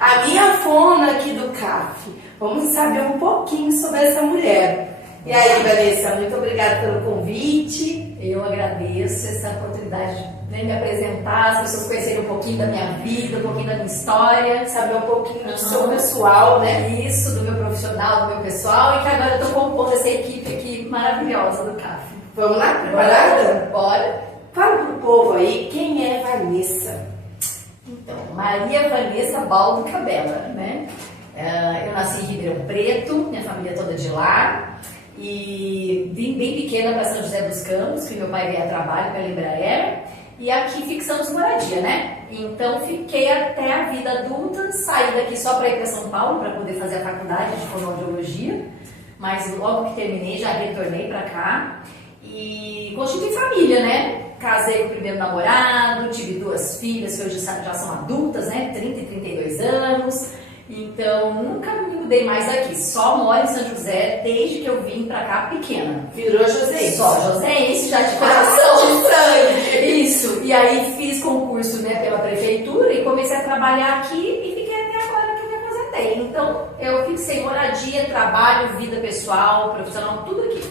a minha fona aqui do CAF. Vamos saber um pouquinho sobre essa mulher. E aí, Vanessa, muito obrigada pelo convite. Eu agradeço essa oportunidade de me apresentar, as pessoas conhecerem um pouquinho da minha vida, um pouquinho da minha história, saber um pouquinho do seu pessoal, né? Isso, do meu profissional, do meu pessoal, e que agora eu estou compondo essa equipe aqui maravilhosa do CAF. Vamos lá? Preparada? Bora! Fala pro povo aí, quem é Vanessa? Então, Maria Vanessa Baldo Cabela, né? Eu nasci em Ribeirão Preto, minha família toda de lá, e vim bem pequena para São José dos Campos, que meu pai veio a trabalho pela Embraer, e aqui fixamos moradia, né? Então fiquei até a vida adulta, saí daqui só para ir para São Paulo, para poder fazer a faculdade de fonoaudiologia, mas logo que terminei já retornei para cá e constituí família, né? Casei com o primeiro namorado, tive 2 filhas que hoje já são adultas, né? 30 e 32 anos. Então, nunca me mudei mais daqui. Só moro em São José desde que eu vim pra cá pequena. Virou joséense? Só joséense, já de coração. De sangue. Isso. E aí fiz concurso, né, pela prefeitura e comecei a trabalhar aqui e fiquei até agora que eu me aposentei. Então, eu fixei moradia, trabalho, vida pessoal, profissional, tudo aqui.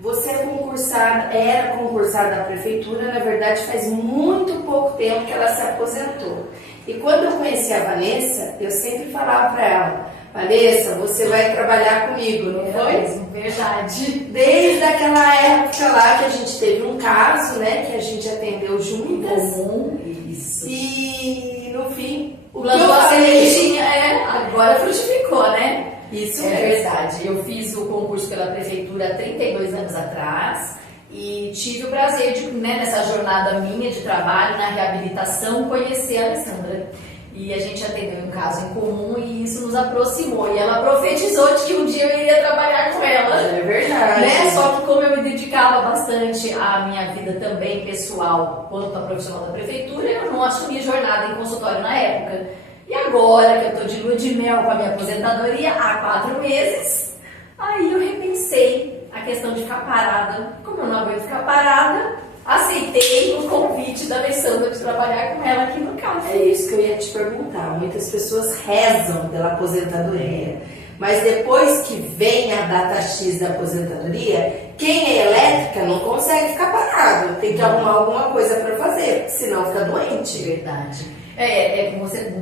Você era concursada da prefeitura, na verdade faz muito pouco tempo que ela se aposentou. E quando eu conheci a Vanessa, eu sempre falava para ela, Vanessa, você vai trabalhar comigo, não foi? Verdade. Desde aquela época lá que a gente teve um caso, né, que a gente atendeu juntas. Comum, isso. E no fim, o plantou a semeitinha, agora frutificou, né? Isso é verdade. Eu fiz o concurso pela prefeitura há 32 anos atrás e tive o prazer de, né, nessa jornada minha de trabalho na reabilitação, conhecer a Alessandra. E a gente atendeu um caso em comum e isso nos aproximou. E ela profetizou de que um dia eu iria trabalhar com ela. É verdade. Né? Só que como eu me dedicava bastante à minha vida também pessoal, quanto a profissional da prefeitura, eu não assumi jornada em consultório na época. E agora que eu estou de lua de mel com a minha aposentadoria, há 4 meses, aí eu repensei a questão de ficar parada. Como eu não aguento ficar parada, aceitei o convite da Alessandra de trabalhar com ela aqui no CAF. É isso que eu ia te perguntar. Muitas pessoas rezam pela aposentadoria, mas depois que vem a data X da aposentadoria, quem é elétrica não consegue ficar parado. Tem que arrumar alguma coisa para fazer, senão fica doente. Verdade.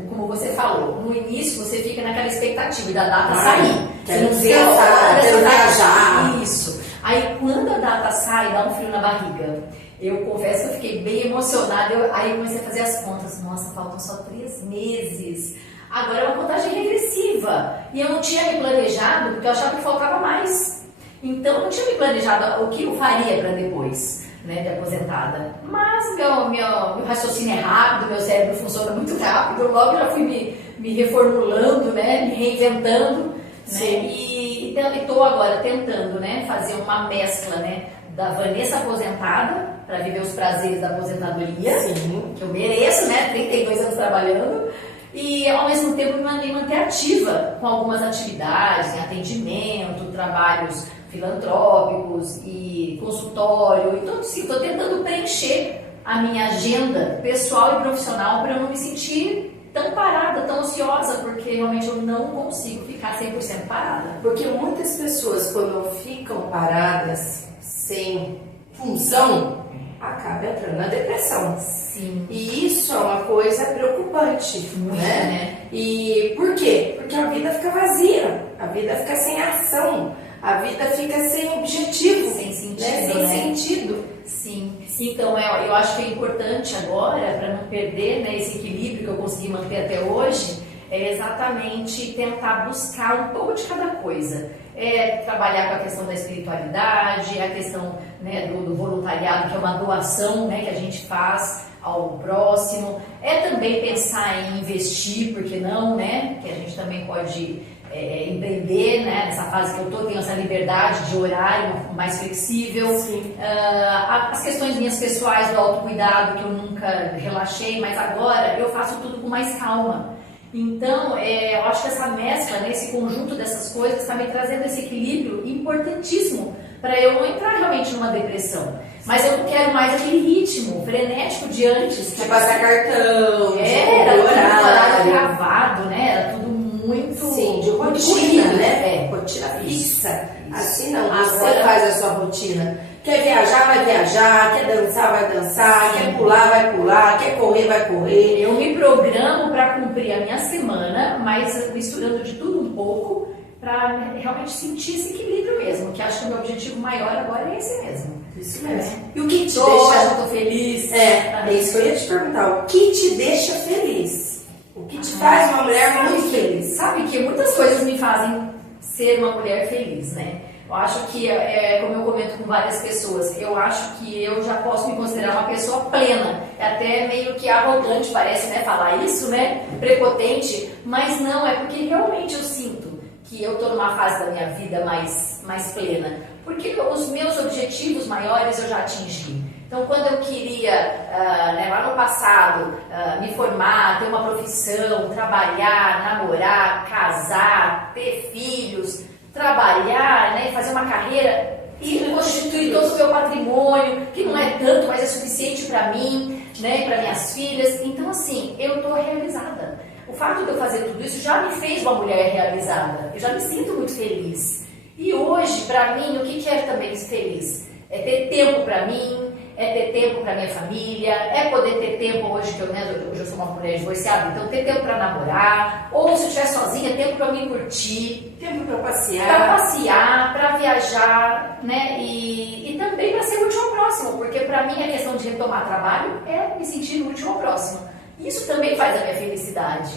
Como você falou, no início você fica naquela expectativa da data sair. Você não vê a hora, quero viajar. Isso. Aí quando a data sai, dá um frio na barriga. Eu confesso que eu fiquei bem emocionada. Aí eu comecei a fazer as contas. Nossa, faltam só 3 meses. Agora é uma contagem regressiva. E eu não tinha me planejado, porque eu achava que faltava mais. Então eu não tinha me planejado o que eu faria para depois, né, de aposentada. Mas meu raciocínio é rápido, meu cérebro funciona muito rápido. Logo já fui me reformulando, né, me reinventando. Né, e estou agora tentando, né, fazer uma mescla, né, da Vanessa aposentada para viver os prazeres da aposentadoria, sim, que eu mereço, né, 32 anos trabalhando, e ao mesmo tempo me manter ativa com algumas atividades, atendimento, trabalhos filantrópicos e consultório. Então, sim, estou tentando preencher a minha agenda pessoal e profissional para eu não me sentir tão parada, tão ansiosa, porque realmente eu não consigo ficar 100% parada. Porque muitas pessoas, quando ficam paradas sem função, acabam entrando na depressão. Sim. E isso é uma coisa preocupante, muito, né? E por quê? Porque a vida fica vazia, a vida fica sem ação, a vida fica sem objetivo, sem sentido, né? Sem sentido. Sim. Então eu acho que é importante agora, para não perder, né, esse equilíbrio que eu consegui manter até hoje, é exatamente tentar buscar um pouco de cada coisa. Trabalhar com a questão da espiritualidade, a questão, né, do voluntariado, que é uma doação, né, que a gente faz ao próximo. Também pensar em investir, por que não, né? Que a gente também pode empreender, né? Nessa fase que eu estou, tenho essa liberdade de horário mais flexível. As questões minhas pessoais do autocuidado, que eu nunca relaxei, mas agora eu faço tudo com mais calma. Então, eu acho que essa mescla, né, esse conjunto dessas coisas está me trazendo esse equilíbrio importantíssimo para eu não entrar realmente numa depressão. Mas eu não quero mais aquele ritmo frenético de antes. De passar cartão, era horário, gravado, rotina, corrido, né? Rotina fixa. Assim não, você Agora, faz a sua rotina. Quer viajar, vai viajar. Quer dançar, vai dançar. Quer pular, vai pular. Quer correr, vai correr. eu me programo para cumprir a minha semana, mas misturando de tudo um pouco, para realmente sentir esse equilíbrio mesmo, que acho que o meu objetivo maior agora é esse mesmo. Isso mesmo. E o que te Tô deixa... tô feliz. É isso que eu ia te perguntar. O que te deixa feliz? O que te faz uma mulher muito feliz? Sabe que muitas coisas me fazem ser uma mulher feliz, né? Eu acho que, como eu comento com várias pessoas, eu acho que eu já posso me considerar uma pessoa plena. É até meio que arrogante, parece, né, falar isso, né? Prepotente, mas não, é porque realmente eu sinto que eu estou numa fase da minha vida mais plena. Porque os meus objetivos maiores eu já atingi. Então, quando eu queria, lá no passado, me formar, ter uma profissão, trabalhar, namorar, casar, ter filhos, trabalhar, né, fazer uma carreira e constituir todo o meu patrimônio, que não é tanto, mas é suficiente para mim, né, para minhas filhas. Então, assim, eu estou realizada. O fato de eu fazer tudo isso já me fez uma mulher realizada. Eu já me sinto muito feliz. E hoje, para mim, o que é também feliz? É ter tempo para mim, é ter tempo para minha família, é poder ter tempo hoje que hoje eu sou uma mulher divorciada, então ter tempo para namorar, ou se eu estiver sozinha, tempo para me curtir, tempo para passear, para viajar, né? E também para ser útil ao próximo, porque para mim a questão de retomar trabalho é me sentir útil ao próximo. Isso também faz a minha felicidade.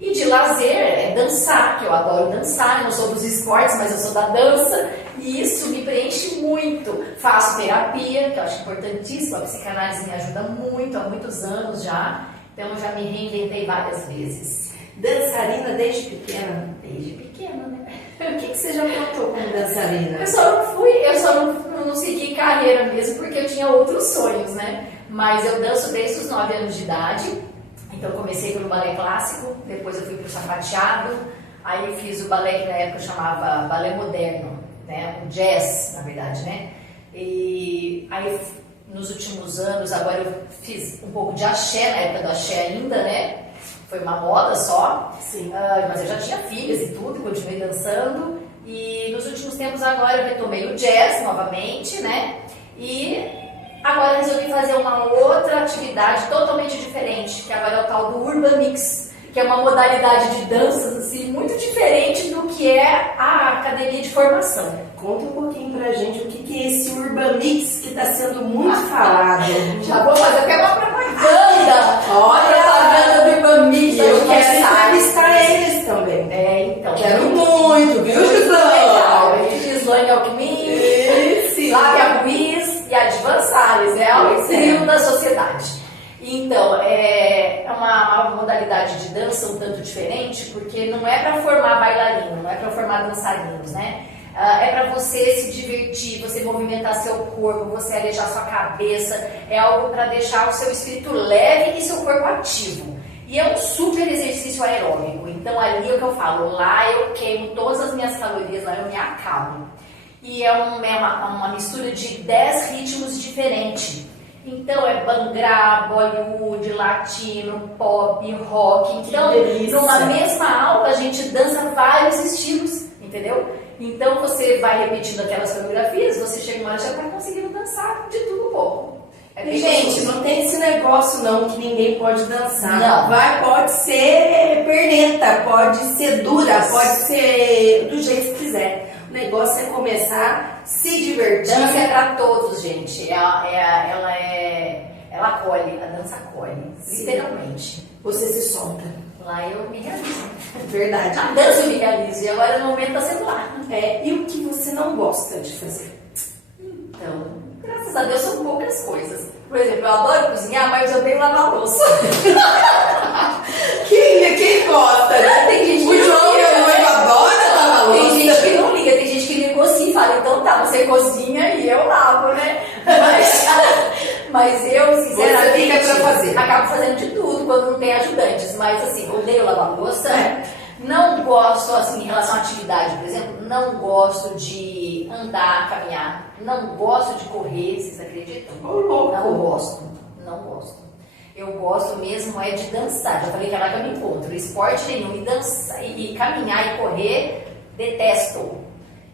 E de lazer é dançar, que eu adoro dançar, eu não sou dos esportes, mas eu sou da dança, e isso me preenche muito. Faço terapia, que eu acho importantíssimo, a psicanálise me ajuda muito, há muitos anos já, então eu já me reinventei várias vezes. Dançarina desde pequena? Desde pequena, né? O que você já contou como dançarina? Eu só não segui carreira mesmo, porque eu tinha outros sonhos, né? Mas eu danço desde os 9 anos de idade. Então, eu comecei pelo balé clássico, depois eu fui para o sapateado, aí eu fiz o balé que na época chamava balé moderno, né? O jazz, na verdade, né? E aí, nos últimos anos, agora eu fiz um pouco de axé, na época do axé ainda, né? Foi uma moda só, sim. Mas eu já tinha filhas e tudo, continuei dançando. E nos últimos tempos agora eu retomei o jazz novamente, né? E agora resolvi fazer uma outra atividade totalmente diferente, que agora é o tal do Urban Mix, que é uma modalidade de danças assim, muito diferente do que é a academia de formação. Conta um pouquinho pra gente o que é esse Urban Mix que está sendo muito falado. Já vou fazer até uma propaganda. Olha, propaganda do Urban Mix. E eu quero entrevistar eles também. Então. Quero muito, viu, Gislane? A gente Gislane Alckmin, Flávia Ruiz e Advan Salles, o trio da sociedade. Então, é uma modalidade de dança um tanto diferente, porque não é para formar bailarino, não é para formar dançarinos, né? É para você se divertir, você movimentar seu corpo, você arejar sua cabeça, é algo para deixar o seu espírito leve e seu corpo ativo. E é um super exercício aeróbico, então ali é o que eu falo, lá eu queimo todas as minhas calorias, lá eu me acabo. E é uma mistura de 10 ritmos diferentes. Então é Bhangra, Bollywood, latino, pop, rock. Então, numa mesma aula a gente dança vários estilos, entendeu? Então você vai repetindo aquelas coreografias, você chega uma hora e já está conseguindo dançar de tudo um pouco. Gente, não tem esse negócio não que ninguém pode dançar. Não. Pode ser perneta, pode ser dura, pode ser do jeito que quiser. O negócio é começar, se divertir. Dança é pra todos, gente. Ela acolhe, a dança acolhe, literalmente. Você se solta. Lá eu me realizo. Verdade. A dança eu me realizo e agora no momento tá sendo lá. E o que você não gosta de fazer? Então, graças a Deus são poucas coisas. Por exemplo, eu adoro cozinhar, mas eu odeio lavar louça. Quem gosta, né? Tem gente que adora lavar louça. Tem gente que não liga, tem gente que negocia e fala, então tá, você cozinha e eu lavo, né? Mas eu, sinceramente, acabo fazendo de tudo quando não tem ajudantes. Mas assim, odeio lavar louça. Não gosto, assim, em relação à atividade, por exemplo, não gosto de andar, caminhar. Não gosto de correr, vocês acreditam? Louco. Não gosto. Eu gosto mesmo é de dançar. Já falei que é lá que eu me encontro. Esporte nenhum. E dançar, e caminhar e correr, detesto.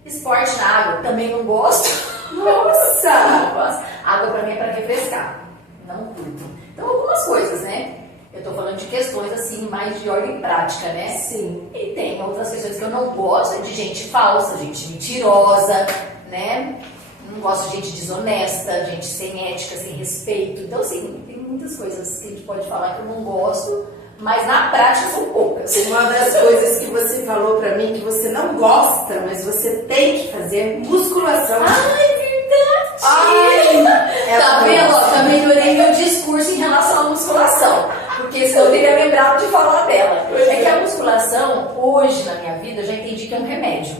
Esporte na água, também não gosto. Nossa! Não gosto. Água pra mim é pra refrescar. Não curto. Então, algumas coisas, né? Eu tô falando de questões assim, mais de ordem prática, né? Sim. E tem outras questões que eu não gosto, de gente falsa, gente mentirosa, né? Não gosto de gente desonesta, gente sem ética, sem respeito. Então, assim, tem muitas coisas que a gente pode falar que eu não gosto, mas na prática são poucas. Uma das coisas que você falou pra mim que você não gosta, mas você tem que fazer musculação. Ai, verdade! Ai, Tá vendo? Ó, já melhorei meu discurso em relação à musculação. Porque senão eu teria lembrado de falar dela. É que a musculação, hoje na minha vida, eu já entendi que é um remédio.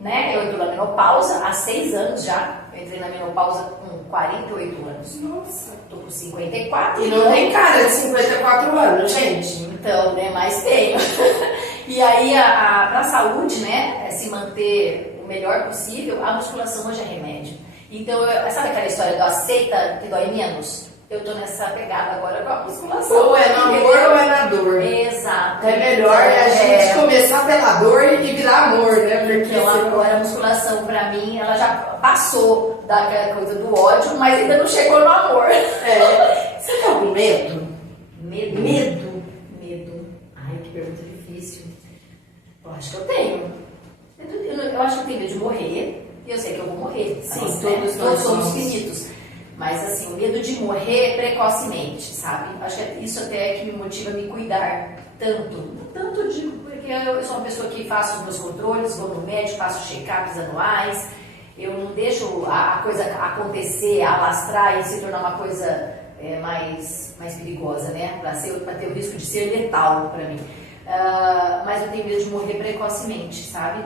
Né? Eu entro na menopausa há 6 anos já. Eu entrei na menopausa com 48 anos. Nossa. Tô com 54. E não tem cara de 54 anos, gente. Então, né? Mas tenho. E aí, pra saúde, né? Se manter o melhor possível, a musculação hoje é remédio. Então, sabe aquela história do aceita que dói menos? Eu tô nessa pegada agora com a musculação. Ou é no amor ou é na dor. Exato. É melhor a gente começar pela dor e virar amor, né? Porque então, agora a musculação pra mim, ela já passou daquela coisa do ódio, mas ainda não chegou no amor. É. Você tá com medo? Medo? Medo. Medo. Ai, que pergunta difícil. Eu acho que eu tenho. Eu acho que eu tenho medo de morrer. E eu sei que eu vou morrer. Sim, todos nós somos somos finitos. Mas assim, o medo de morrer precocemente, sabe? Acho que isso até é que me motiva a me cuidar tanto digo, porque eu sou uma pessoa que faço os meus controles, vou no médico, faço check-ups anuais, eu não deixo a coisa acontecer, alastrar e se tornar uma coisa mais perigosa, né? Para ter o risco de ser letal para mim. Mas eu tenho medo de morrer precocemente, sabe?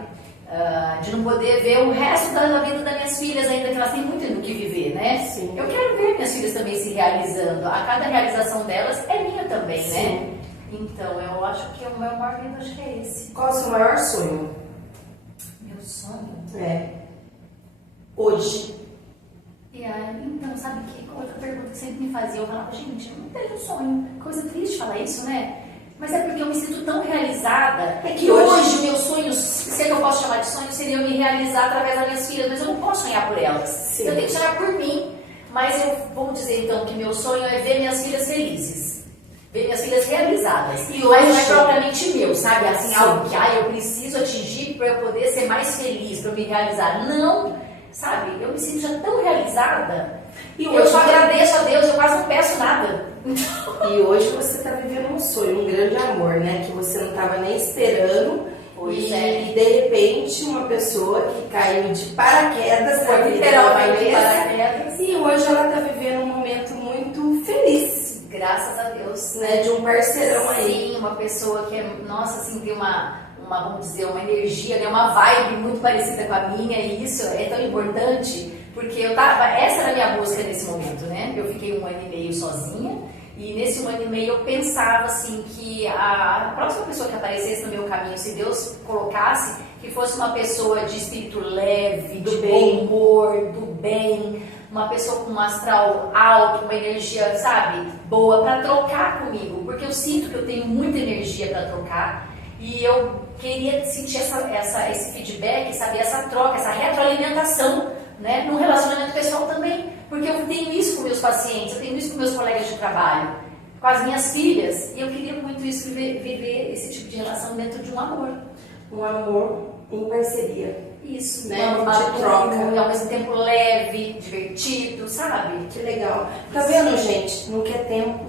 De não poder ver o resto da vida das minhas filhas ainda, que elas têm muito do que viver, né? Sim. Eu quero ver minhas filhas também se realizando. A cada realização delas é minha também, Sim. né? Então, eu acho que o meu maior medo acho que é esse. Qual é o seu maior sonho? Meu sonho? É. Hoje. E aí, então, sabe que outra pergunta que sempre me fazia, eu falava, gente, eu não tenho um sonho. Coisa triste falar isso, né? Mas é porque eu me sinto tão realizada. É que hoje o meu sonho, se é que eu posso chamar de sonho, seria eu me realizar através das minhas filhas, mas eu não posso sonhar por elas. Sim. Eu tenho que sonhar por mim. Mas eu vou dizer então que meu sonho é ver minhas filhas felizes. Ver minhas filhas realizadas. E mas não é hoje- propriamente meu, sabe? Assim, Sim. algo que eu preciso atingir para eu poder ser mais feliz, para eu me realizar. Não, sabe? Eu me sinto já tão realizada. E Eu hoje- só agradeço a Deus, eu quase não peço nada. E hoje você está vivendo um sonho, um grande amor, né? Que você não estava nem esperando. Pois e é. de repente uma pessoa que caiu de paraquedas na vida Literalmente da cabeça, paraquedas. e hoje ela está vivendo um momento muito feliz, Graças a Deus. né? De um parceirão aí. Sim, uma pessoa que é, nossa, assim, tem uma, vamos dizer, uma energia, né? Uma vibe muito parecida com a minha, e isso é tão importante, porque essa era a minha busca nesse momento, né? Eu fiquei 1 ano e meio sozinha, e nesse 1 ano e meio eu pensava, assim, que a próxima pessoa que aparecesse no meu caminho, se Deus colocasse, que fosse uma pessoa de espírito leve, Do de bem. bom humor, do bem, uma pessoa com um astral alto, uma energia, sabe, boa, para trocar comigo, porque eu sinto que eu tenho muita energia para trocar, e eu queria sentir esse feedback, sabe, essa troca, essa retroalimentação, né, no relacionamento pessoal também, porque eu tenho isso com meus pacientes, eu tenho isso com meus colegas de trabalho, com as minhas filhas, e eu queria muito isso, viver esse tipo de relação dentro de um amor. Um amor em parceria. Isso, Né, uma de troca. e ao mesmo tempo leve, divertido, sabe? Que legal. Tá vendo, gente? Nunca é tempo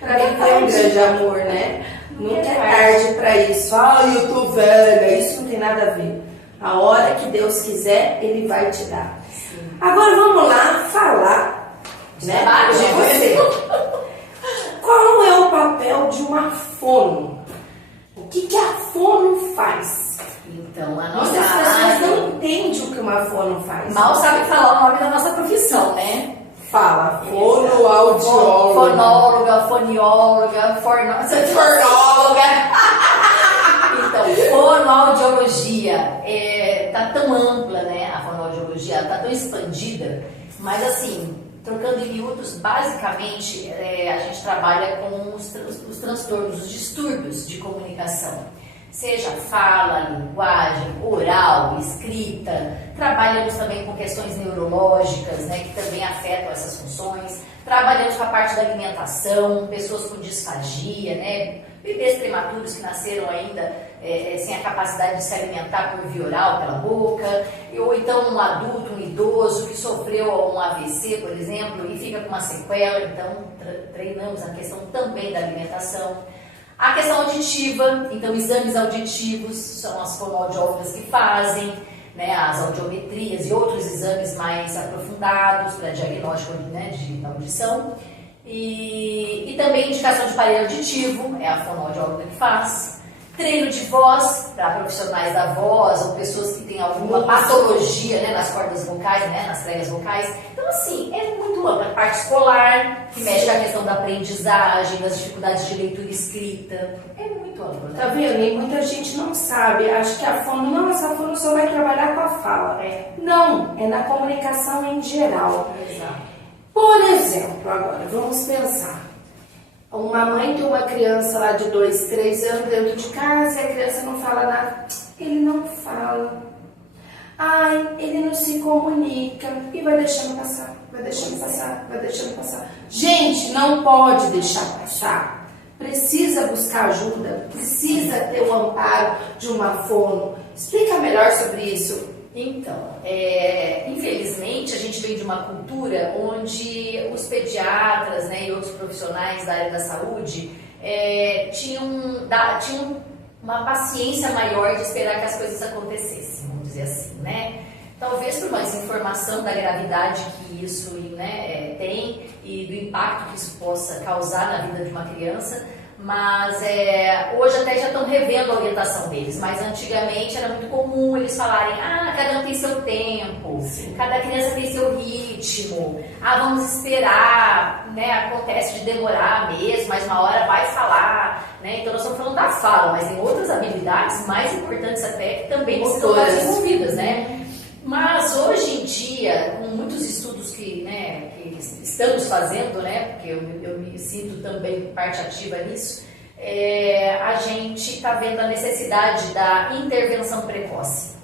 pra Nunca é viver um tarde. grande amor, né? Nunca Nunca é é tarde pra isso. Ai, eu tô velha. Isso não tem nada a ver. A hora que Deus quiser, Ele vai te dar. Agora vamos lá falar, né, Trabalho, de né? você. Qual é o papel de uma fono? O que a fono faz? Então, a Muitas nossa pessoas área não entendem o que uma fono faz. mal sabe falar o nome da nossa profissão, né? Fala, fonoaudióloga. Fonóloga, fonióloga, fornóloga. Então, fonoaudiologia tá tão ampla, né? A fonoaudiologia tá tão expandida, mas assim, trocando em miúdos, basicamente a gente trabalha com os transtornos, os distúrbios de comunicação. Seja fala, linguagem, oral, escrita. Trabalhamos também com questões neurológicas, né, que também afetam essas funções. Trabalhamos com a parte da alimentação, pessoas com disfagia, né, bebês prematuros que nasceram ainda sem a capacidade de se alimentar por via oral, pela boca, ou então um adulto, um idoso que sofreu um AVC, por exemplo, e fica com uma sequela. Então treinamos a questão também da alimentação. A questão auditiva, então exames auditivos são as fonoaudiólogas que fazem, né, as audiometrias e outros exames mais aprofundados para diagnóstico, né, de audição. E também indicação de aparelho auditivo, é a fonoaudióloga que faz. Treino de voz para profissionais da voz ou pessoas que têm alguma patologia, né, nas cordas vocais, né, nas pregas vocais. Então, assim, é muito ampla. A parte escolar, que mexe com a questão da aprendizagem, das dificuldades de leitura e escrita. É muito ampla. Tá vendo? E muita gente não sabe. Acho que a fono, não, essa fono só vai trabalhar com a fala. Não, é na comunicação em geral. Exato. Por exemplo, agora, vamos pensar. Uma mãe tem uma criança lá de 2, 3 anos dentro de casa e a criança não fala nada. Ele não fala. Ai, ele não se comunica e vai deixando passar, vai deixando passar, vai deixando passar. Gente, não pode deixar passar. Precisa buscar ajuda, precisa ter o amparo de uma fono. Explica melhor sobre isso. Então, infelizmente a gente vem de uma cultura onde os pediatras, né, e outros profissionais da área da saúde tinham uma paciência maior de esperar que as coisas acontecessem, vamos dizer assim, né? Talvez por mais informação da gravidade que isso, né, tem e do impacto que isso possa causar na vida de uma criança. Mas hoje até já estão revendo a orientação deles, mas antigamente era muito comum eles falarem: cada um tem seu tempo, sim, cada criança tem seu ritmo, vamos esperar, né, acontece de demorar mesmo, mas uma hora vai falar, né? Então nós estamos falando da fala, mas tem outras habilidades mais importantes até que também precisam estar desenvolvidas, né? Mas hoje em dia, com muitos estudos que estamos fazendo, né, porque eu me sinto também parte ativa nisso, a gente está vendo a necessidade da intervenção precoce.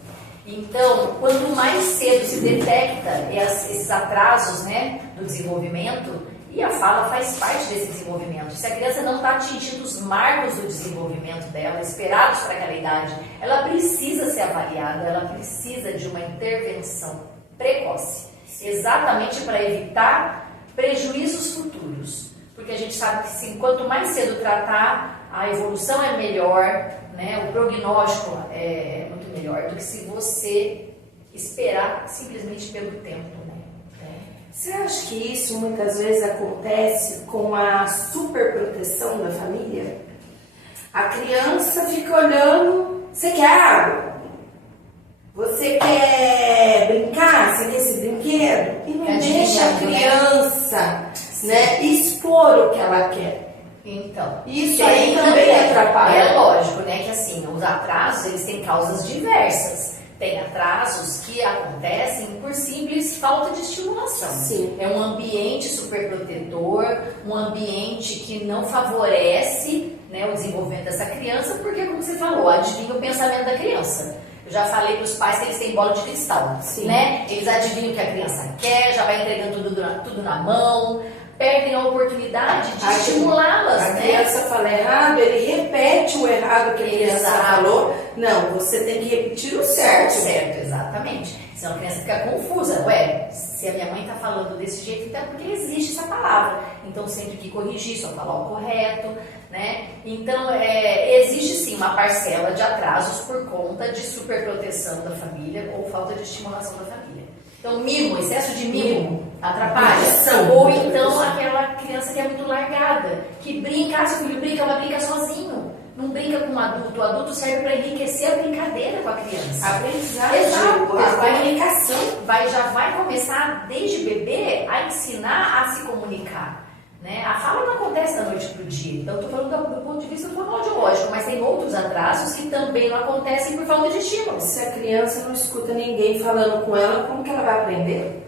Então, quanto mais cedo se detecta esses atrasos, né, do desenvolvimento, e a fala faz parte desse desenvolvimento. Se a criança não está atingindo os marcos do desenvolvimento dela, esperados para aquela idade, ela precisa ser avaliada, ela precisa de uma intervenção precoce, exatamente para evitar prejuízos futuros. Porque a gente sabe que sim, quanto mais cedo tratar, a evolução é melhor, né, o prognóstico é muito melhor do que se você esperar simplesmente pelo tempo. Você acha que isso muitas vezes acontece com a superproteção da família? A criança fica olhando, você quer água? Você quer brincar? Você quer esse brinquedo? E não deixa a criança, né, expor o que ela quer. Então, isso aí também atrapalha. É lógico, né, que assim, os atrasos, eles têm causas diversas. Tem atrasos que acontecem por simples falta de estimulação. Sim. É um ambiente superprotetor, um ambiente que não favorece, né, o desenvolvimento dessa criança, porque, como você falou, adivinha o pensamento da criança. Eu já falei para os pais que eles têm bola de cristal, né? Eles adivinham o que a criança quer, já vai entregando tudo na mão, perdem a oportunidade de estimulá-las, a né? criança fala errado, ele repete o errado que a criança Exato. falou. Não, você tem que repetir o certo. Certo, exatamente. Senão a criança fica confusa. Ué, se a minha mãe está falando desse jeito, então é porque existe essa palavra. Então sempre que corrigir, só falar o correto, né? Então existe sim uma parcela de atrasos por conta de superproteção da família ou falta de estimulação da família. Então, mimo, excesso de mimo atrapalha. Ou então aquela criança que é muito largada, que brinca, seu filho brinca, mas brinca sozinho. Não brinca com um adulto. O adulto serve para enriquecer a brincadeira com a criança. A aprendizagem, exato, a comunicação. Já vai começar desde bebê a ensinar a se comunicar. Né? A fala não acontece da noite para o dia. Então, estou falando do ponto de vista fonoaudiológico, mas tem outros atrasos que também não acontecem por falta de estímulo. Se a criança não escuta ninguém falando com ela, como que ela vai aprender?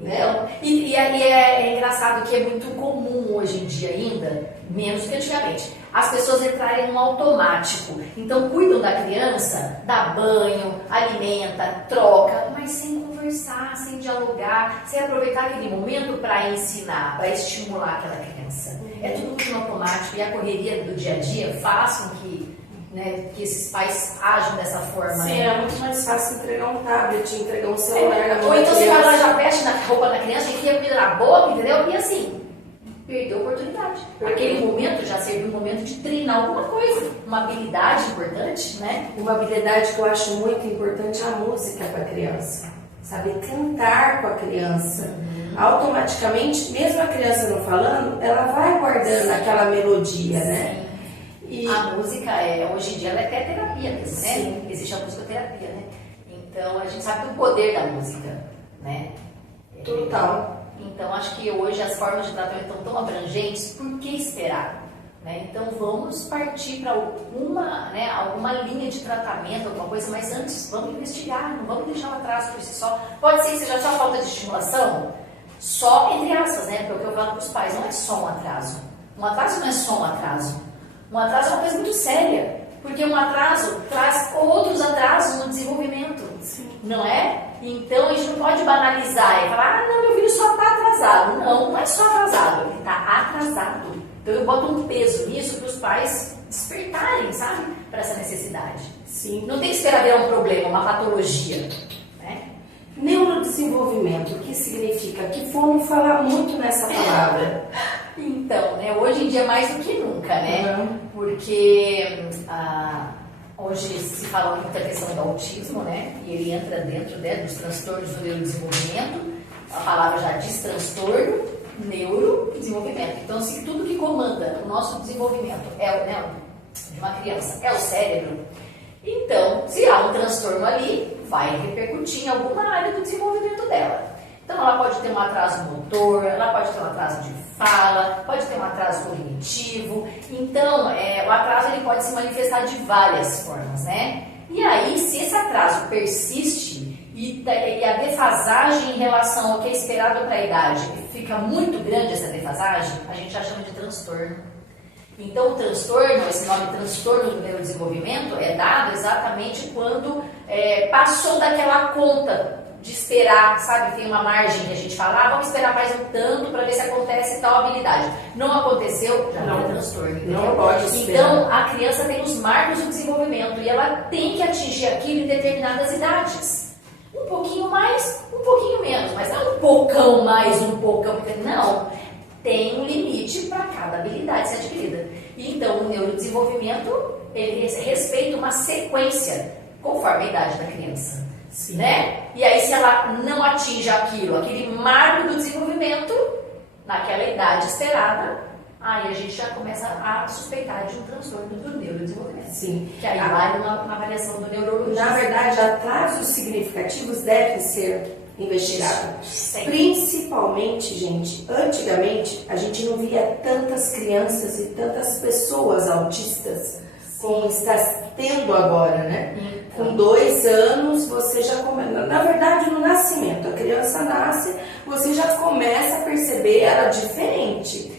Então, é engraçado que é muito comum hoje em dia ainda, menos que antigamente, as pessoas entrarem no automático. Então cuidam da criança, dá banho, alimenta, troca, mas sem conversar, sem dialogar, sem aproveitar aquele momento para ensinar, para estimular aquela criança. É tudo muito no automático e a correria do dia a dia faz com que, né, que esses pais agem dessa forma. Sim, é muito mais fácil entregar um tablet, entregar um celular na mão Ou então da você criança. vai lá, já veste na roupa da criança, enfia comida na boca, entendeu? E assim, perdeu a oportunidade. Aquele momento já serviu um momento de treinar alguma coisa, uma habilidade importante, né? Uma habilidade que eu acho muito importante é a música para a criança. Saber cantar com a criança. Automaticamente, mesmo a criança não falando, ela vai guardando aquela melodia, né? E a música, hoje em dia, ela é até terapia mesmo, né? Sim. Existe a musicoterapia, né? Então, a gente sabe do poder da música, né? Total. Então, acho que hoje as formas de tratamento estão tão abrangentes, por que esperar? Né? Então, vamos partir para alguma linha de tratamento, alguma coisa, mas antes, vamos investigar, não vamos deixar o atraso por si só. Pode ser que seja só falta de estimulação, só entre aspas, né? Porque o que eu falo para os pais, não é só um atraso. Um atraso não é só um atraso. Um atraso é uma coisa muito séria, porque um atraso traz outros atrasos no desenvolvimento, não é? Então a gente não pode banalizar e falar, não, meu filho só está atrasado. Não, não é só atrasado, ele está atrasado. Então eu boto um peso nisso para os pais despertarem, sabe? Para essa necessidade. Sim. Não tem que esperar virar um problema, uma patologia, né? Neurodesenvolvimento, o que significa? Que vamos falar muito nessa palavra. Então, né, hoje em dia mais do que nunca, né? Uhum. Porque hoje se fala muito da questão do autismo, né? E ele entra dentro dos transtornos do neurodesenvolvimento. A palavra já diz transtorno, neurodesenvolvimento. Então, se tudo que comanda o nosso desenvolvimento de uma criança é o cérebro, então, se há um transtorno ali, vai repercutir em alguma área do desenvolvimento dela. Então, ela pode ter um atraso motor, ela pode ter um atraso de fala, pode ter um atraso cognitivo. Então, o atraso ele pode se manifestar de várias formas, né? E aí, se esse atraso persiste e a defasagem em relação ao que é esperado para a idade fica muito grande, essa defasagem, a gente já chama de transtorno. Então, o transtorno, esse nome transtorno do neurodesenvolvimento, é dado exatamente quando passou daquela conta de esperar, sabe? Tem uma margem que a gente fala, vamos esperar mais um tanto para ver se acontece tal habilidade. Não aconteceu, já não é transtorno, entendeu? Não pode esperar. Então, a criança tem os marcos do desenvolvimento e ela tem que atingir aquilo em determinadas idades. Um pouquinho mais, um pouquinho menos, mas não um pocão mais, um pocão, porque não. Tem um limite para cada habilidade ser adquirida. E então, o neurodesenvolvimento, ele respeita uma sequência conforme a idade da criança. Sim. Né? E aí, se ela não atinge aquele marco do desenvolvimento, naquela idade esperada, aí a gente já começa a suspeitar de um transtorno do neurodesenvolvimento. Sim. Que aí vai uma avaliação do neurologista. Na verdade, atrasos significativos devem ser investigados. Sim. Principalmente, gente, antigamente a gente não via tantas crianças e tantas pessoas autistas como está tendo agora, né? Então. Com 2 anos você já começa, na verdade no nascimento, a criança nasce, você já começa a perceber ela diferente.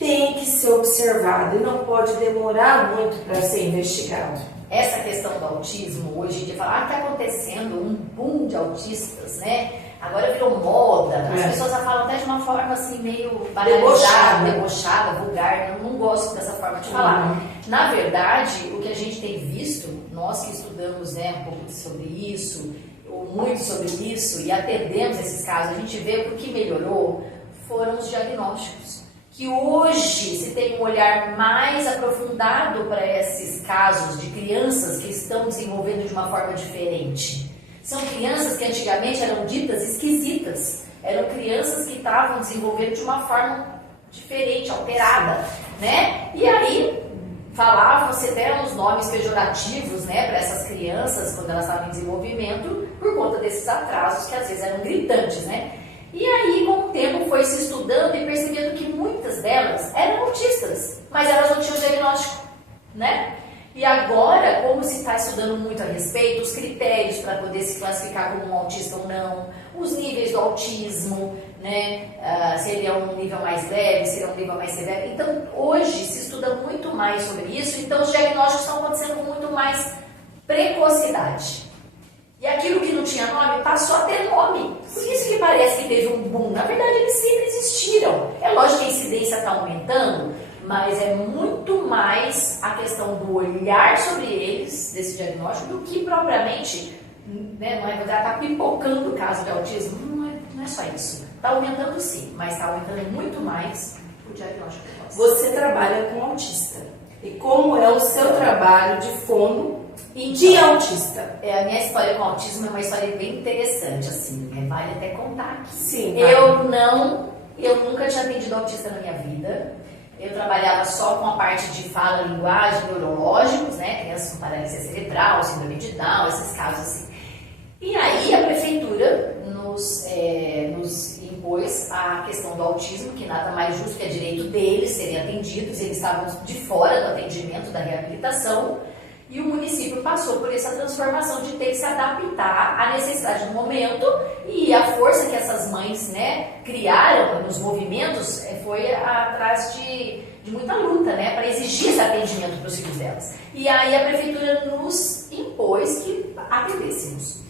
Tem que ser observado e não pode demorar muito para ser investigado. Essa questão do autismo, hoje em dia, fala, está acontecendo um boom de autistas, né? Agora virou moda, as pessoas falam até de uma forma assim meio banalizada, debochada, vulgar, eu não gosto dessa forma de falar. Na verdade, o que a gente tem visto, nós que estudamos, né, um pouco sobre isso, ou muito sobre isso, e atendemos esses casos, a gente vê que o que melhorou foram os diagnósticos. Que hoje se tem um olhar mais aprofundado para esses casos de crianças que estão desenvolvendo de uma forma diferente. São crianças que antigamente eram ditas esquisitas, eram crianças que estavam desenvolvendo de uma forma diferente, alterada, né? E aí falavam-se até uns nomes pejorativos, né, para essas crianças quando elas estavam em desenvolvimento, por conta desses atrasos que às vezes eram gritantes, né? E aí, com o tempo, foi se estudando e percebendo que muitas delas eram autistas, mas elas não tinham diagnóstico, né? E agora, como se está estudando muito a respeito, os critérios para poder se classificar como um autista ou não, os níveis do autismo, né? Se ele é um nível mais leve, se ele é um nível mais severo. Então, hoje se estuda muito mais sobre isso, então os diagnósticos estão acontecendo com muito mais precocidade. E aquilo que não tinha nome passou a ter nome. Por isso que parece que teve um boom. Na verdade, eles sempre existiram. É lógico que a incidência está aumentando, mas é muito mais a questão do olhar sobre eles, desse diagnóstico, do que propriamente, né, não é verdade, está pipocando o caso de autismo. Não é só isso. Está aumentando sim, mas está aumentando muito mais o diagnóstico precoce. Você trabalha com autista. E como é o seu trabalho de fono de autista? A minha história com autismo é uma história bem interessante, assim, né? Vale até contar aqui. Sim. Eu nunca tinha atendido autista na minha vida. Eu trabalhava só com a parte de fala, linguagem, neurológicos, né? Crianças com paralisia cerebral, síndrome de Down, esses casos assim. E aí a prefeitura nos impôs a questão do autismo, que nada mais justo que é direito deles serem atendidos, eles estavam de fora do atendimento, da reabilitação, e o município passou por essa transformação de ter que se adaptar à necessidade do momento, e a força que essas mães, né, criaram nos movimentos foi atrás de muita luta, né, para exigir esse atendimento para os filhos delas. E aí a prefeitura nos impôs que atendêssemos.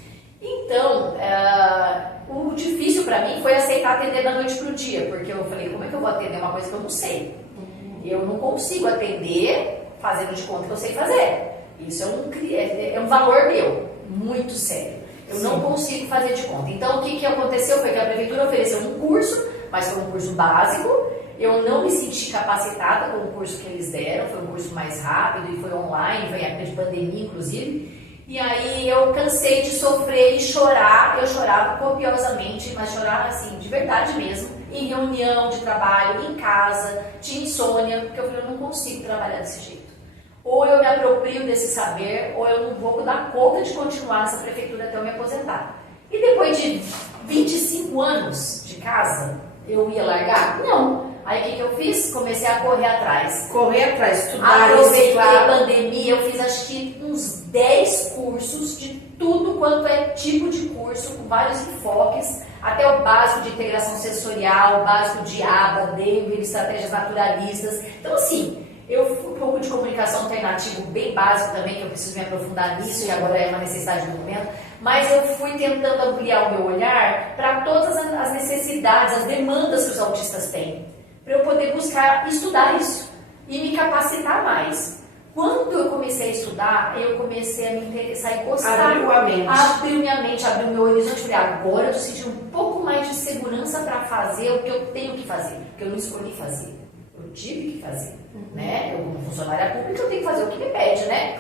Então, o difícil para mim foi aceitar atender da noite para o dia, porque eu falei, como é que eu vou atender uma coisa que eu não sei? Eu não consigo atender fazendo de conta que eu sei fazer. Isso é um valor meu, muito sério. Eu não consigo fazer de conta. Então, o que aconteceu foi que a prefeitura ofereceu um curso, mas foi um curso básico. Eu não me senti capacitada com o curso que eles deram, foi um curso mais rápido e foi online, foi época de pandemia, inclusive. E aí eu cansei de sofrer e chorar, eu chorava copiosamente, mas chorava assim, de verdade mesmo, em reunião de trabalho, em casa, tinha insônia, porque eu falei, eu não consigo trabalhar desse jeito. Ou eu me aproprio desse saber, ou eu não vou dar conta de continuar nessa prefeitura até eu me aposentar. E depois de 25 anos de casa, eu ia largar? Não. Aí o que eu fiz? Comecei a correr atrás. Estudar, aproveitei a pandemia, eu fiz acho que uns 10 cursos de tudo quanto é tipo de curso, com vários enfoques, até o básico de integração sensorial, o básico de ABA, Denver, estratégias naturalistas. Então assim, eu fui um pouco de comunicação alternativa, bem básico também, que eu preciso me aprofundar nisso, e agora é uma necessidade do momento, mas eu fui tentando ampliar o meu olhar para todas as necessidades, as demandas que os autistas têm, para eu poder buscar estudar isso e me capacitar mais. Quando eu comecei a estudar, eu comecei a me interessar e gostar. Abriu a mente. Abriu minha mente, abriu meu horizonte. Falei, agora eu tô sentindo um pouco mais de segurança para fazer o que eu tenho que fazer, porque eu não escolhi fazer. Eu tive que fazer, né? Eu, como funcionária pública, eu tenho que fazer o que me pede, né?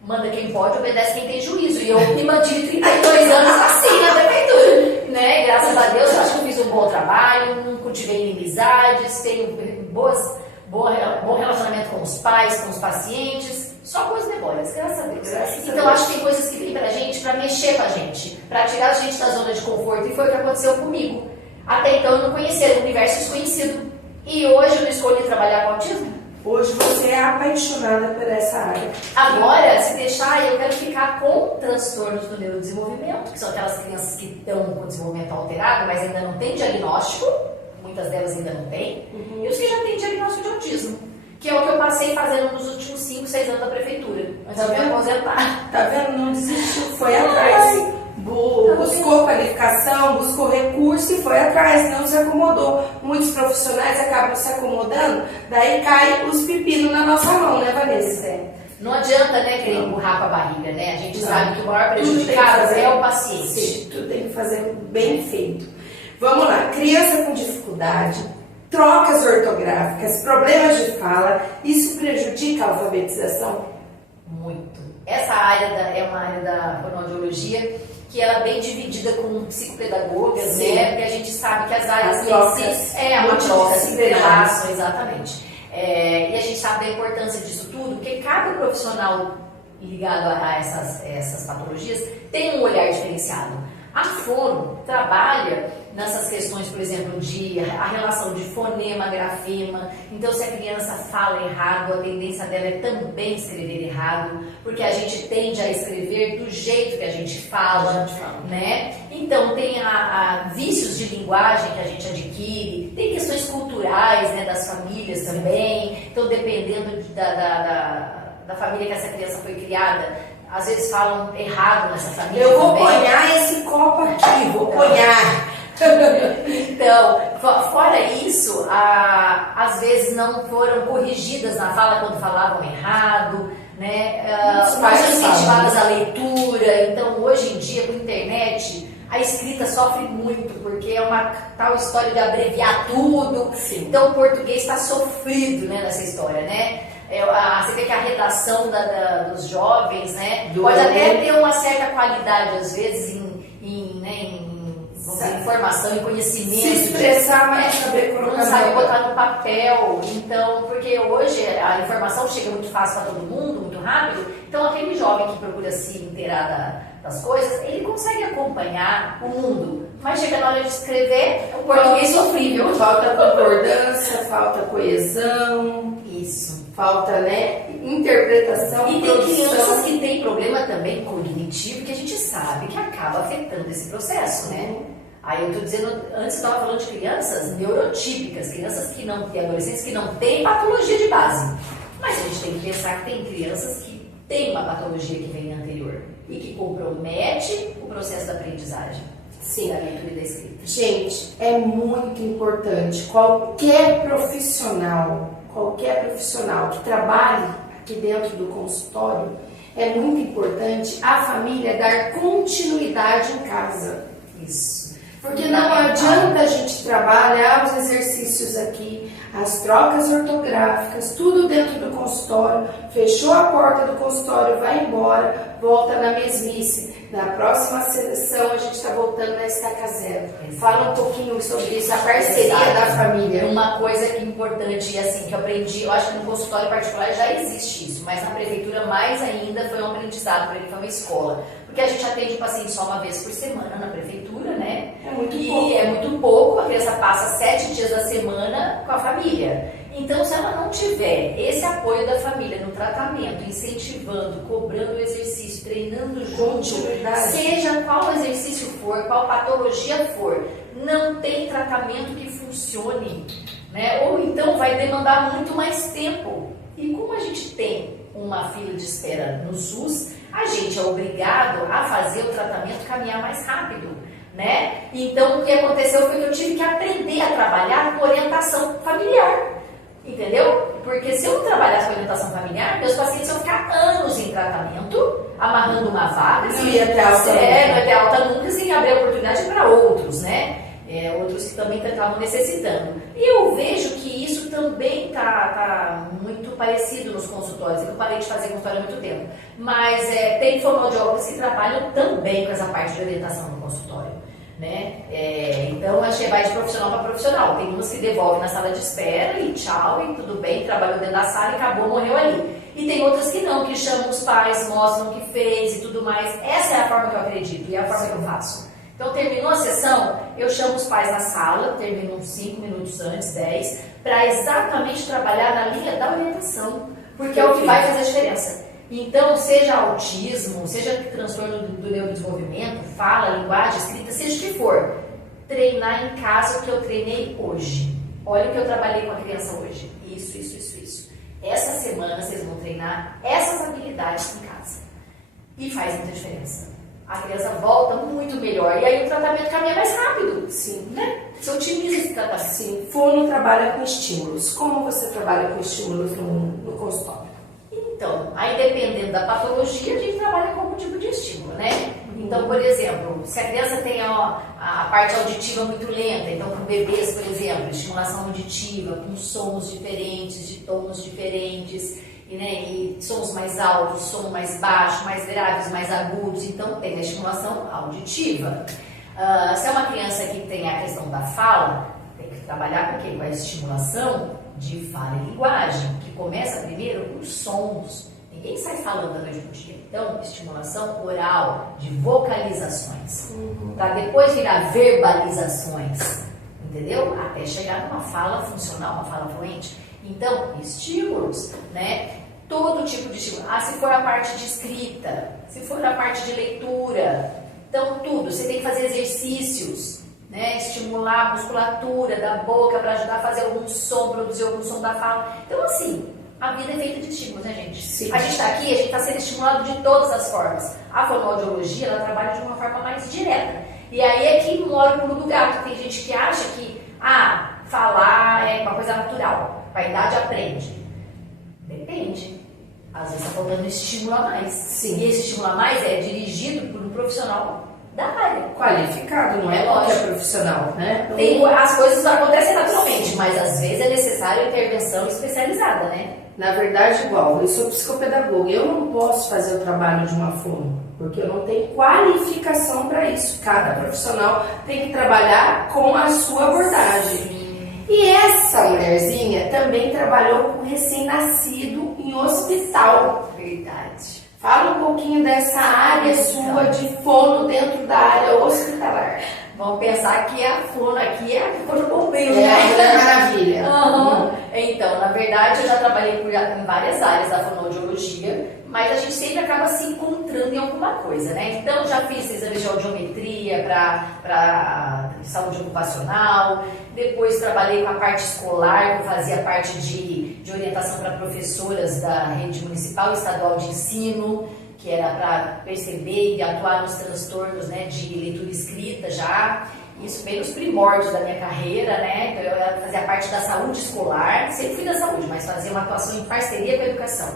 Manda quem pode, obedece quem tem juízo. E eu me mantive 32 anos assim na prefeitura, né? Graças a Deus, eu acho que eu fiz um bom trabalho, não cultivei inimizades, tenho bom relacionamento com os pais, com os pacientes, só coisas boas, graças a Deus. Então, acho que tem coisas que vêm pra gente, pra mexer com a gente, pra tirar a gente da zona de conforto, e foi o que aconteceu comigo. Até então, eu não conhecia, um universo desconhecido. E hoje eu não escolhi trabalhar com autismo? Hoje você é apaixonada por essa área. Agora, se deixar, eu quero ficar com transtornos do neurodesenvolvimento, que são aquelas crianças que estão com o desenvolvimento alterado, mas ainda não têm diagnóstico, muitas delas ainda não têm, e os que já têm diagnóstico de autismo, que é o que eu passei fazendo nos últimos 5, 6 anos da prefeitura, antes de me aposentar. Tá vendo? Não desistiu, foi atrás. Buscou qualificação, buscou recurso e foi atrás, não se acomodou. Muitos profissionais acabam se acomodando, daí cai os pepinos na nossa mão, né, Vanessa? Não adianta, né, querer empurrar com a barriga, né? A gente sabe que o maior prejudicado é o paciente. Sim, tudo tem que fazer bem feito. Vamos lá, criança com dificuldade, trocas ortográficas, problemas de fala, isso prejudica a alfabetização? Muito. Essa área é uma área da fonoaudiologia que ela é bem dividida com psicopedagogas, né? Porque a gente sabe que as áreas é uma troca, se entrelaçam, exatamente. E a gente sabe da importância disso tudo, porque cada profissional ligado a essas patologias tem um olhar diferenciado. A fono trabalha nessas questões, por exemplo, de a relação de fonema, grafema. Então, se a criança fala errado, a tendência dela é também escrever errado, porque a gente tende a escrever do jeito que a gente fala, né? Então, tem vícios de linguagem que a gente adquire, tem questões culturais, né, das famílias também. Então, dependendo da família que essa criança foi criada, às vezes falam errado nessa família. Eu vou também. ponhar esse copo aqui, vou ponhar. Então, fora isso, às vezes não foram corrigidas na fala quando falavam errado, né? Foram incentivadas a leitura. Então, hoje em dia, com a internet, a escrita sofre muito, porque é uma tal história de abreviar tudo. Sim. Então, o português está sofrido, né, nessa história, né? Você vê que a redação dos jovens, né, pode até ter uma certa qualidade, às vezes, em informação e conhecimento. Se expressar, mas saber colocar. Não sabe botar no papel. Então, porque hoje a informação chega muito fácil para todo mundo, muito rápido. Então, aquele jovem que procura se inteirar das coisas, ele consegue acompanhar o mundo. Mas chega na hora de escrever, o português sofrível. Falta concordância, falta coesão. Isso. Falta, né, interpretação. E tem crianças que têm problema também cognitivo, que a gente sabe que acaba afetando esse processo, né? Aí eu tô dizendo, antes eu estava falando de crianças neurotípicas, crianças que não têm, adolescentes que não têm patologia de base. Mas a gente tem que pensar que tem crianças que têm uma patologia que vem anterior e que compromete o processo da aprendizagem. Sim. Da leitura e da escrita. Gente, é muito importante qualquer profissional que trabalhe aqui dentro do consultório, é muito importante a família dar continuidade em casa. Isso. Porque não adianta a gente trabalhar os exercícios aqui, as trocas ortográficas, tudo dentro do consultório, fechou a porta do consultório, vai embora, volta na mesmice. Na próxima sessão a gente está voltando na estaca zero. Fala um pouquinho sobre isso, a parceria da família. Uma coisa que é importante, assim, que eu aprendi, eu acho que no consultório particular já existe isso, mas na prefeitura mais ainda foi um aprendizado para ele, foi uma escola. Porque a gente atende o paciente só uma vez por semana na prefeitura, né? É muito pouco. E é muito pouco, a criança passa 7 dias da semana com a família. Então, se ela não tiver esse apoio da família no tratamento, incentivando, cobrando o exercício, treinando junto, seja qual exercício for, qual patologia for, não tem tratamento que funcione, né? Ou então vai demandar muito mais tempo. E como a gente tem uma fila de espera no SUS, a gente é obrigado a fazer o tratamento caminhar mais rápido, né? Então, o que aconteceu foi que eu tive que aprender a trabalhar com orientação familiar, entendeu? Porque se eu não trabalhasse com orientação familiar, meus pacientes iam ficar anos em tratamento, amarrando uma vaga, não ia ter alta, não ia ter alta nunca, sem abrir oportunidade para outros, né? Outros que também estavam necessitando. E eu vejo que isso também tá muito parecido nos consultórios. Eu parei de fazer consultório há muito tempo. Mas tem fonoaudiólogos que trabalham também com essa parte de orientação no consultório, né? Então, vai de profissional para profissional. Tem umas que devolvem na sala de espera e tchau, e tudo bem, trabalhou dentro da sala e acabou, morreu ali. E tem outras que não, que chamam os pais, mostram o que fez e tudo mais. Essa é a forma que eu acredito e é a forma que eu faço. Então, terminou a sessão, eu chamo os pais na sala, termino uns 5 minutos antes, 10, para exatamente trabalhar na linha da orientação, porque é o que vai fazer a diferença. Então, seja autismo, seja transtorno do neurodesenvolvimento, fala, linguagem, escrita, seja o que for, treinar em casa o que eu treinei hoje. Olha o que eu trabalhei com a criança hoje. Isso. Essa semana vocês vão treinar essas habilidades em casa. E faz muita diferença. A criança volta muito melhor. E aí o tratamento caminha mais rápido. Sim. Né? Você otimiza esse tratamento. Sim. Fono trabalha com estímulos. Como você trabalha com estímulos no consultório? Então, aí dependendo da patologia, a gente trabalha com algum tipo de estímulo, né? Então, por exemplo, se a criança tem a parte auditiva muito lenta, então com bebês, por exemplo, estimulação auditiva, com sons diferentes, de tons diferentes, e sons mais altos, som mais baixo, mais graves, mais agudos, então tem a estimulação auditiva. Se é uma criança que tem a questão da fala, tem que trabalhar com o quê? Com a estimulação de fala e linguagem, que começa primeiro com sons. Ninguém sai falando da noite pro dia. Então, estimulação oral, de vocalizações, para depois virar verbalizações, entendeu? Até chegar numa fala funcional, uma fala fluente. Então, estímulos, né? Todo tipo de estímulo. Se for a parte de escrita, se for a parte de leitura, então tudo. Você tem que fazer exercícios, né? Estimular a musculatura da boca para ajudar a fazer algum som, produzir algum som da fala. Então, assim, a vida é feita de estímulos, né, gente? Sim. A gente está aqui, a gente está sendo estimulado de todas as formas. A fonoaudiologia, ela trabalha de uma forma mais direta. E aí é que mora o pulo do gato. Tem gente que acha que, falar é uma coisa natural. A idade aprende. Depende. Às vezes está faltando estímulo a mais. Sim. E esse estímulo a mais é dirigido por um profissional da área. Qualificado, não é qualquer profissional, né? As coisas acontecem naturalmente, mas às vezes é necessário intervenção especializada, né? Na verdade, igual, eu sou psicopedagoga, eu não posso fazer o trabalho de uma fono, porque eu não tenho qualificação para isso. Cada profissional tem que trabalhar com a sua abordagem. E essa mulherzinha também trabalhou com recém-nascido em hospital. Verdade. Fala um pouquinho dessa área sua de fono dentro da área hospitalar. Vamos pensar que a fono aqui é a fono bombeiro, É né? a Mulher Maravilha. Então, na verdade, eu já trabalhei em várias áreas da fonoaudiologia, mas a gente sempre acaba se encontrando em alguma coisa, né? Então, já fiz exames de audiometria para saúde ocupacional, depois trabalhei com a parte escolar, eu fazia parte de orientação para professoras da rede municipal e estadual de ensino, que era para perceber e atuar nos transtornos, né, de leitura escrita já. Isso bem nos primórdios da minha carreira, né? Então, eu fazia parte da saúde escolar, sempre fui da saúde, mas fazia uma atuação em parceria com a educação.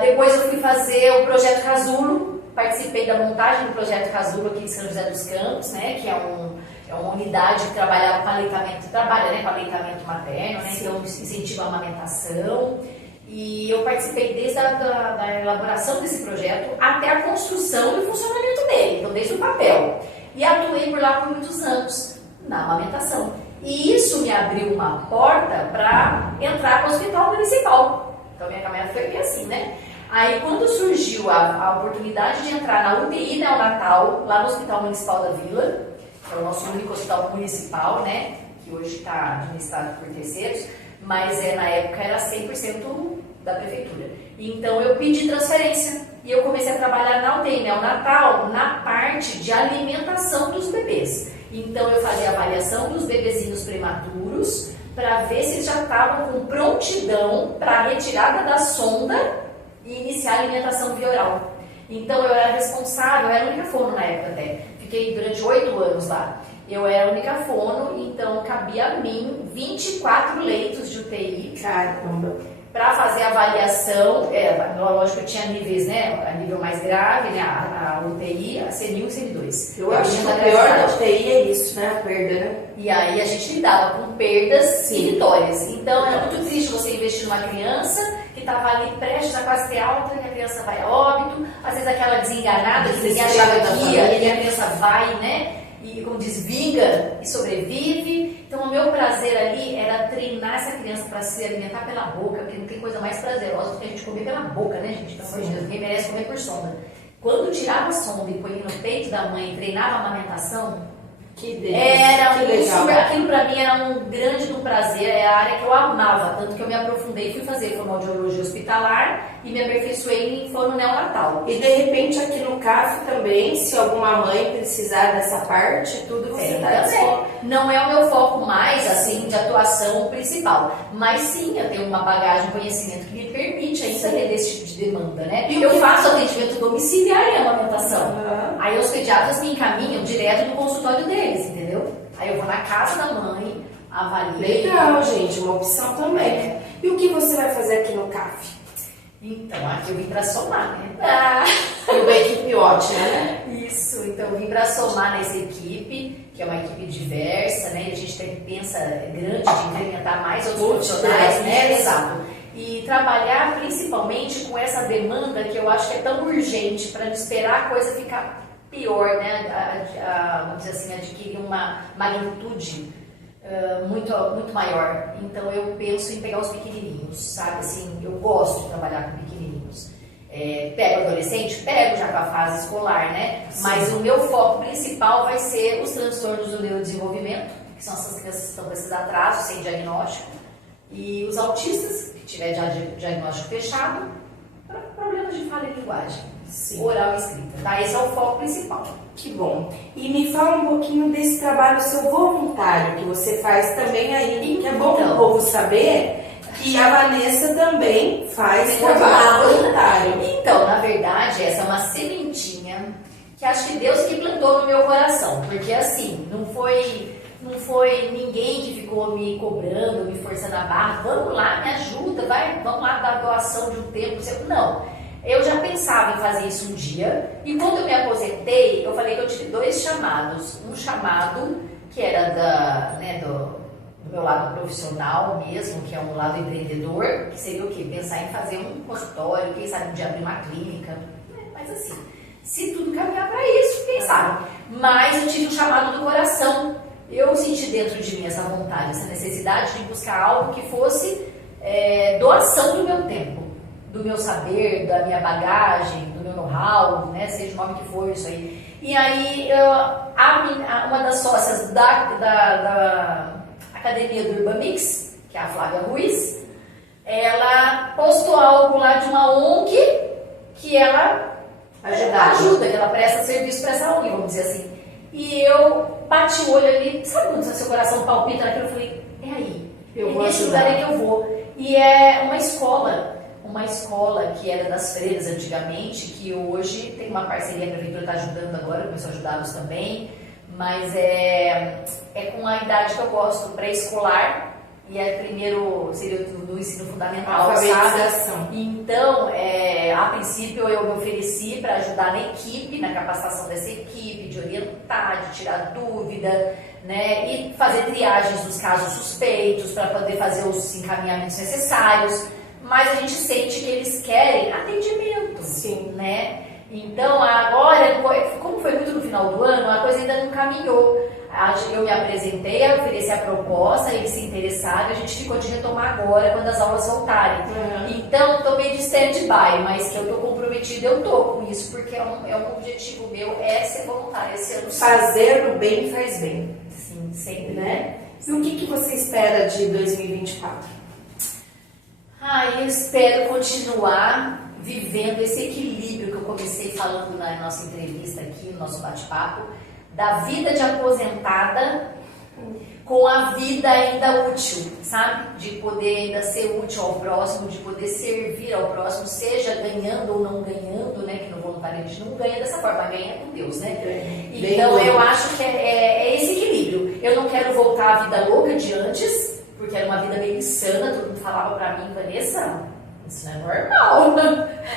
Depois eu fui fazer o Projeto Casulo, participei da montagem do Projeto Casulo aqui em São José dos Campos, né? Que é uma unidade que trabalha com aleitamento materno, né? Então incentiva a amamentação. E eu participei desde da elaboração desse projeto até a construção e o funcionamento dele, então desde o papel. E atuei por lá por muitos anos, na amamentação. E isso me abriu uma porta para entrar no hospital municipal. Então minha caminhada foi bem assim, né? Aí quando surgiu a oportunidade de entrar na UTI neonatal, lá no Hospital Municipal da Vila, que é o nosso único hospital municipal, né? Que hoje está administrado por terceiros, mas na época era 100% da prefeitura. Então eu pedi transferência e eu comecei a trabalhar na UTI neonatal na parte de alimentação dos bebês. Então eu fazia avaliação dos bebezinhos prematuros para ver se eles já estavam com prontidão para a retirada da sonda e iniciar a alimentação via oral. Então eu era responsável, eu era a única fono na época até. Fiquei durante 8 anos lá. Eu era a única fono, então cabia a mim 24 leitos de UTI. Caramba! Para fazer a avaliação, lógico que tinha níveis, né? A nível mais grave, né? A UTI, a C1 e C2. Eu acho que o pior da UTI é isso, né? A perda, né? E aí a gente lidava com perdas e vitórias. Então era muito triste você investir numa criança que estava ali prestes a quase ter alta, e a criança vai a óbito, às vezes aquela desenganada que ninguém achava que ia, e a criança vai, né? E como diz, vinga e sobrevive. Então o meu prazer ali era treinar essa criança para se alimentar pela boca, porque não tem coisa mais prazerosa do que a gente comer pela boca, né, gente? Pelo amor de Deus, ninguém merece comer por sonda. Quando tirava a sonda e põe no peito da mãe e treinava a amamentação, que delícia, era que legal. aquilo para mim era um grande prazer, é a área que eu amava, tanto que eu me aprofundei, fui fazer fonoaudiologia hospitalar e me aperfeiçoei em fono neonatal. E de repente aqui no CAF também, se alguma mãe precisar dessa parte, tudo você está disponível. Não é o meu foco mais assim de atuação principal, mas sim, eu tenho uma bagagem, um conhecimento que me permite ainda ter esse tipo de demanda, né? E eu faço atendimento domiciliar em amamentação. Aí os pediatras me encaminham direto do consultório deles, entendeu? Aí eu vou na casa da mãe, avalio. Legal, gente, uma opção também. E o que você vai fazer aqui no CAF? Então, aqui eu vim para somar, né? E uma equipe ótima, né? Isso, então eu vim para somar nessa equipe, que é uma equipe diversa, né? E a gente pensa grande de incrementar mais outros profissionais, né? Exato. E trabalhar principalmente com essa demanda que eu acho que é tão urgente para não esperar a coisa ficar pior, né? Vamos dizer assim, adquirir uma magnitude muito maior. Então eu penso em pegar os pequenininhos, sabe? Assim, eu gosto de trabalhar com pequenininhos. Pego adolescente? Pego já com a fase escolar, né? Sim. Mas o meu foco principal vai ser os transtornos do neurodesenvolvimento, que são essas crianças que estão com esses atrasos sem diagnóstico, e os autistas, que tiver diagnóstico fechado, para problemas de fala e linguagem, oral e escrita. Tá? Esse é o foco principal. Que bom. E me fala um pouquinho desse trabalho seu voluntário que você faz também aí, que é bom o povo saber que a Vanessa também faz trabalho voluntário. Então, na verdade, essa é uma sementinha que acho que Deus que plantou no meu coração, porque assim, não foi ninguém que ficou me cobrando, me forçando a barra, vamos lá, me ajuda, vamos lá dar doação de um tempo. Não, eu já pensava em fazer isso um dia, e quando eu me aposentei, eu falei que eu tive 2 chamados. Um chamado que era do meu lado profissional mesmo, que é um lado empreendedor, que seria o quê? Pensar em fazer um consultório, quem sabe um dia abrir uma clínica, mas assim, se tudo caminhar para isso, quem sabe. Mas eu tive um chamado do coração. Eu senti dentro de mim essa vontade, essa necessidade de buscar algo que fosse doação do meu tempo, do meu saber, da minha bagagem, do meu know-how, né, seja o nome que for isso aí. E aí, uma das sócias da Academia do Urban Mix, que é a Flávia Ruiz, ela postou algo lá de uma ONG que ela ajuda, que ela presta serviço para essa ONG, vamos dizer assim. E eu bati o olho ali, sabe quando seu coração palpita naquilo? Eu falei, é aí, nesse lugar é que eu vou. E é uma escola que era das freiras antigamente, que hoje tem uma parceria, a prefeitura está ajudando agora, começou a ajudá-los também, mas é com a idade que eu gosto, pré-escolar, e primeiro seria do ensino fundamental, alfabetização. Então, a princípio eu me ofereci para ajudar na equipe, na capacitação dessa equipe, de orientar, de tirar dúvida, né, e fazer triagens dos casos suspeitos para poder fazer os encaminhamentos necessários, mas a gente sente que eles querem atendimento, né? Então agora, como foi muito no final do ano, a coisa ainda não caminhou. Eu me apresentei, eu ofereci a proposta, eles se interessaram, a gente ficou de retomar agora quando as aulas voltarem. Então, estou meio de stand-by, mas que eu estou comprometida, eu estou com isso, porque é um objetivo meu, ser voluntária esse ano. Fazer o bem faz bem. Sim, sempre. Né? E o que você espera de 2024? Eu espero continuar vivendo esse equilíbrio que eu comecei falando na nossa entrevista aqui, no nosso bate-papo, da vida de aposentada com a vida ainda útil, sabe? De poder ainda ser útil ao próximo, de poder servir ao próximo, seja ganhando ou não ganhando, né? Que no voluntário a gente não ganha dessa forma, ganha com Deus, né? Então eu acho que é esse equilíbrio. Eu não quero voltar à vida louca de antes, porque era uma vida meio insana, todo mundo falava pra mim, Vanessa, isso não é normal,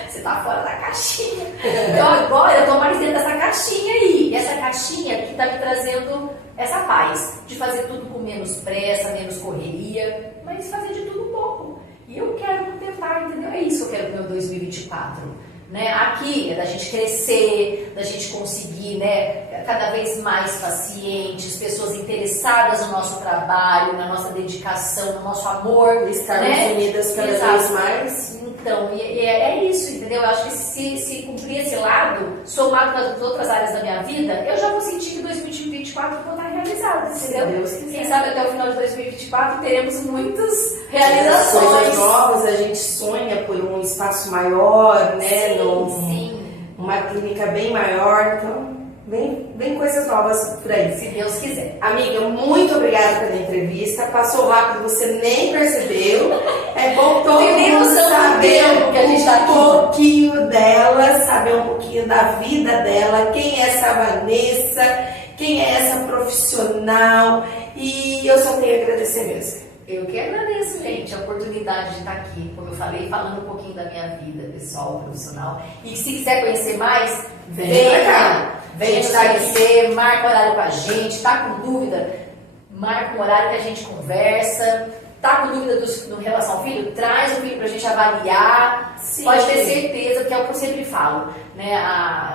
você tá fora da caixinha. Então agora eu tô mais dentro dessa caixinha aí. E essa caixinha que tá me trazendo essa paz, de fazer tudo com menos pressa, menos correria, mas fazer de tudo um pouco. E eu quero tentar, entendeu? É isso que eu quero pro meu 2024. Né? Aqui é da gente crescer, da gente conseguir, né, cada vez mais pacientes, pessoas interessadas no nosso trabalho, na nossa dedicação, no nosso amor. Estarmos né? unidas cada vez mais. Então, é isso, entendeu? Eu acho que se cumprir esse lado, somado com as outras áreas da minha vida, eu já vou sentir que 2024 eu vou estar realizada, entendeu? Deus quiser. Quem sabe até o final de 2024 teremos muitas realizações. Coisas novas, a gente sonha por um espaço maior, né? Sim. Uma clínica bem maior, então vem coisas novas por aí. Se Deus quiser. Amiga, muito obrigada pela entrevista. Passou rápido, você nem percebeu. É bom todo mundo saber que a gente tá um pouquinho dela, saber um pouquinho da vida dela, quem é essa Vanessa, quem é essa profissional. E eu só tenho a agradecer mesmo. Eu que agradeço, gente, a oportunidade de estar aqui, como eu falei, falando um pouquinho da minha vida pessoal, profissional. E se quiser conhecer mais, vem cá. Vem nos conhecer, marca horário com a gente, tá com dúvida, marca um horário que a gente conversa. Tá com dúvida do relação ao filho? Traz o filho pra gente avaliar. Sim. Pode ter certeza, que é o que eu sempre falo, né?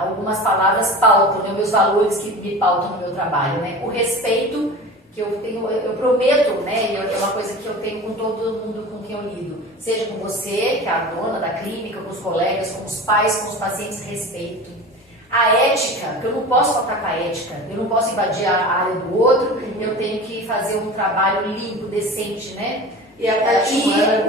Algumas palavras pautam, né? Meus valores que me pautam no meu trabalho, né? O respeito que eu prometo, né, e é uma coisa que eu tenho com todo mundo com quem eu lido, seja com você, que é a dona da clínica, com os colegas, com os pais, com os pacientes, respeito. A ética, que eu não posso faltar com a ética, eu não posso invadir a área do outro, eu tenho que fazer um trabalho limpo, decente, né? E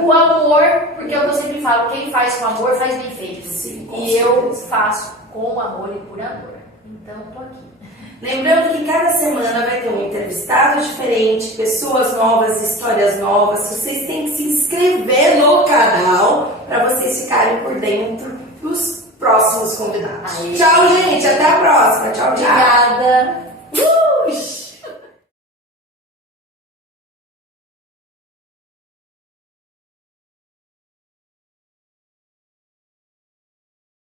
o amor, porque é o que eu sempre falo, quem faz com amor faz bem feito. Sim, e eu faço com amor e por amor. Então, tô aqui. Lembrando que cada semana vai ter um entrevistado diferente, pessoas novas, histórias novas. Vocês têm que se inscrever no canal para vocês ficarem por dentro dos próximos convidados. Aí. Tchau, gente. Até a próxima. Tchau, tchau. Obrigada.